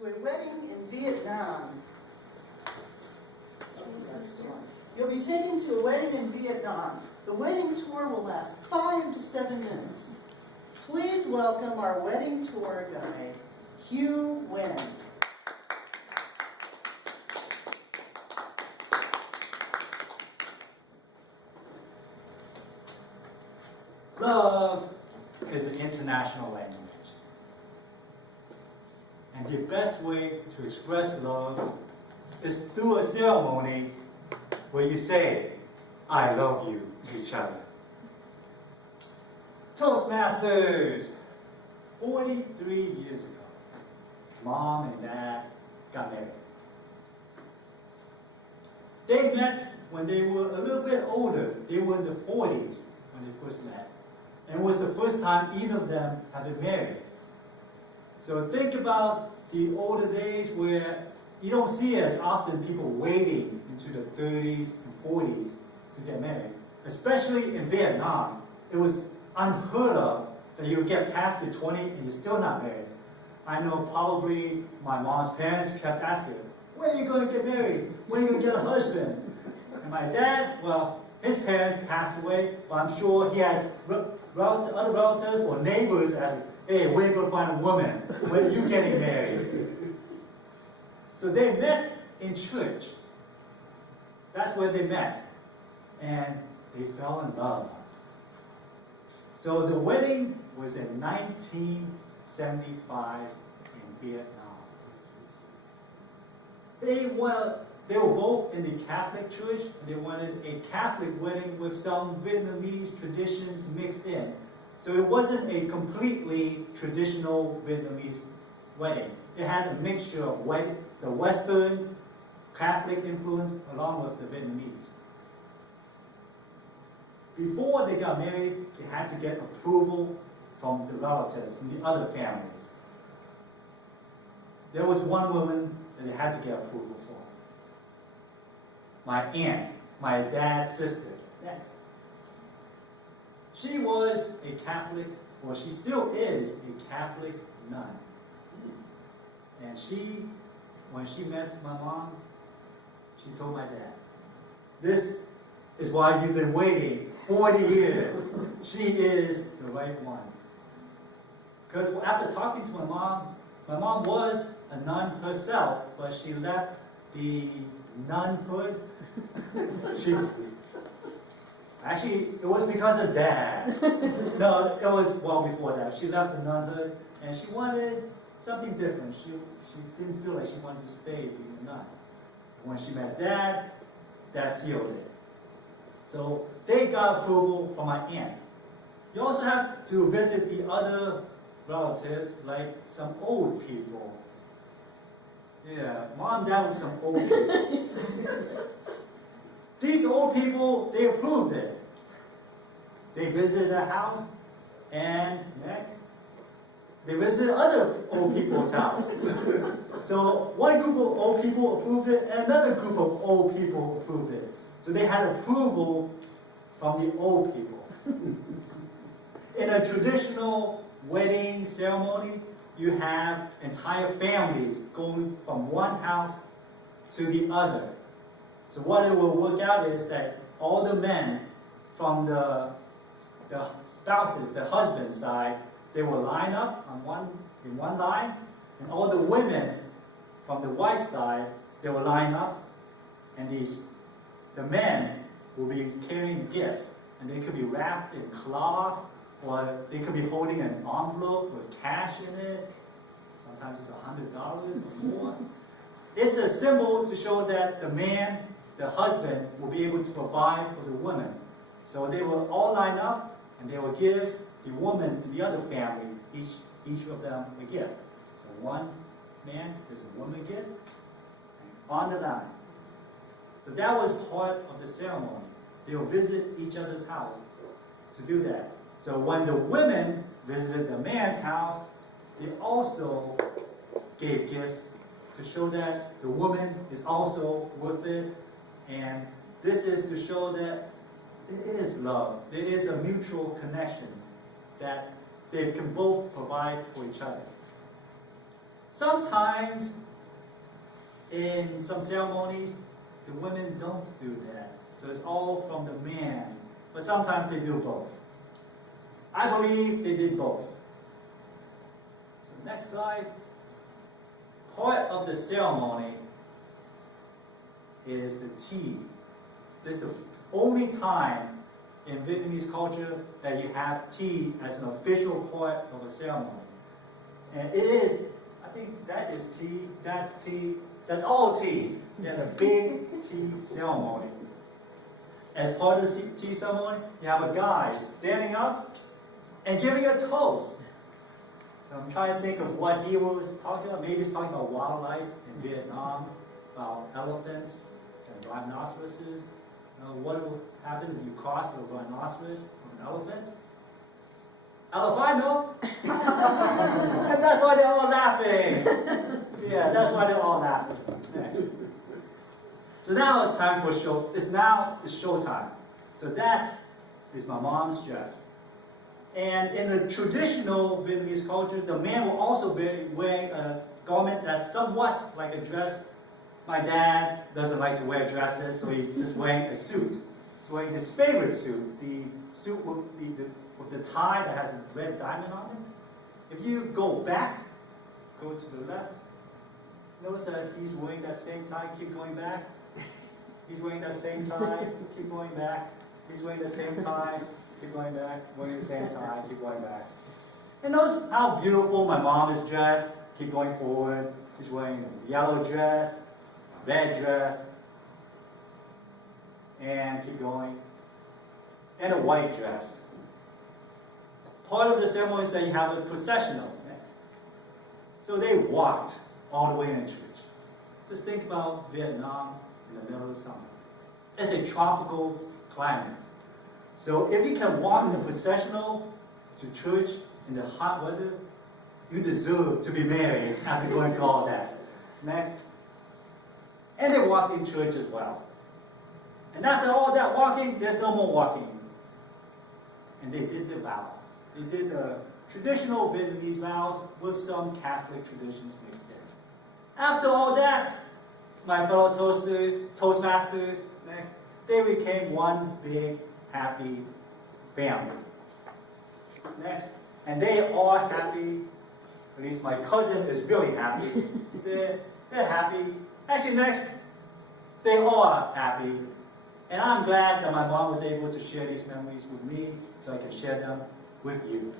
to a wedding in Vietnam. You'll be taken to a wedding in Vietnam. The wedding tour will last 5 to 7 minutes. Please welcome our wedding tour guide, Hugh Wynn. Love is an international language. And the best way to express love is through a ceremony where you say, I love you to each other. Toastmasters! 43 years ago, Mom and Dad got married. They met when they were a little bit older. They were in the 40s when they first met. And it was the first time either of them had been married. So think about the older days where you don't see as often people waiting into the 30s and 40s to get married. Especially in Vietnam, it was unheard of that you would get past your 20 and you're still not married. I know probably my mom's parents kept asking, when are you going to get married? When are you going to get a husband? And my dad, well, his parents passed away, but I'm sure he has other relatives or neighbors asking, hey, where are you going to find a woman? When are you getting married? So they met in church. That's where they met. And they fell in love. So the wedding was in 1975 in Vietnam. They were both in the Catholic Church, and they wanted a Catholic wedding with some Vietnamese traditions mixed in. So it wasn't a completely traditional Vietnamese wedding. It had a mixture of the Western Catholic influence along with the Vietnamese. Before they got married, they had to get approval from the relatives, from the other families. There was one woman that they had to get approval for. My aunt, my dad's sister. Next. She was a Catholic, or she still is a Catholic nun. And when she met my mom, she told my dad, this is why you've been waiting 40 years. She is the right one. Because after talking to my mom was a nun herself, but she left the nunhood. Actually, it was because of Dad. No, it was well before that. She left the nunhood, and she wanted something different. She didn't feel like she wanted to stay being a nun. When she met Dad, that sealed it. So they got approval from my aunt. You also have to visit the other relatives, like some old people. Yeah, Mom and Dad were some old people. These old people, they approved it. They visited their house, and next, they visited other old people's house. So one group of old people approved it, and another group of old people approved it. So they had approval from the old people. In a traditional wedding ceremony, you have entire families going from one house to the other. So what it will work out is that all the men from the spouses, the husband's side, they will line up in one line, and all the women from the wife's side, they will line up, and the men will be carrying gifts, and they could be wrapped in cloth, or they could be holding an envelope with cash in it. Sometimes it's $100 or more. It's a symbol to show that the husband, will be able to provide for the woman. So they will all line up, and they will give the woman and the other family, each of them a gift. So one man gives a woman a gift, and on the line. So that was part of the ceremony. They will visit each other's house to do that. So when the women visited the man's house, they also gave gifts to show that the woman is also worth it. And this is to show that it is love. It is a mutual connection that they can both provide for each other. Sometimes in some ceremonies, the women don't do that. So it's all from the man. But sometimes they do both. I believe they did both. So next slide. Part of the ceremony is the tea. This is the only time in Vietnamese culture that you have tea as an official part of a ceremony. And it is, I think that is tea, that's all tea. There's a big tea ceremony. As part of the tea ceremony, you have a guy standing up and giving a toast. So I'm trying to think of what he was talking about. Maybe he's talking about wildlife in Vietnam, about elephants and rhinoceroses. What would happen if you crossed a rhinoceros or an elephant? Albino? And that's why they're all laughing. Yeah, that's why they're all laughing. Next. So now it's time for show. It's show time. So that is my mom's dress. And in the traditional Vietnamese culture, the man will also be wearing a garment that's somewhat like a dress. My dad doesn't like to wear dresses, so he's just wearing a suit. He's wearing his favorite suit, the suit with the tie that has a red diamond on it. If you go back, go to the left, notice that he's wearing that same tie, keep going back. He's wearing that same tie, keep going back. He's wearing the same tie, keep going back. Wearing the same tie, keep going back. And notice how beautiful my mom is dressed. Keep going forward. She's wearing a yellow dress, a red dress, and keep going, and a white dress. Part of the ceremony is that you have a processional next. So they walked all the way in church. Just think about Vietnam in the middle of summer. It's a tropical climate. So if you can walk in the processional to church in the hot weather, you deserve to be married after going through all that. Next. And they walked in church as well. And after all that walking, there's no more walking. And they did the vows. They did the traditional Vietnamese vows with some Catholic traditions mixed in. After all that, my fellow Toastmasters, next, they became one big, happy family. Next, and they are happy. At least my cousin is really happy. They're happy. Actually, next, they are happy. And I'm glad that my mom was able to share these memories with me so I can share them with you.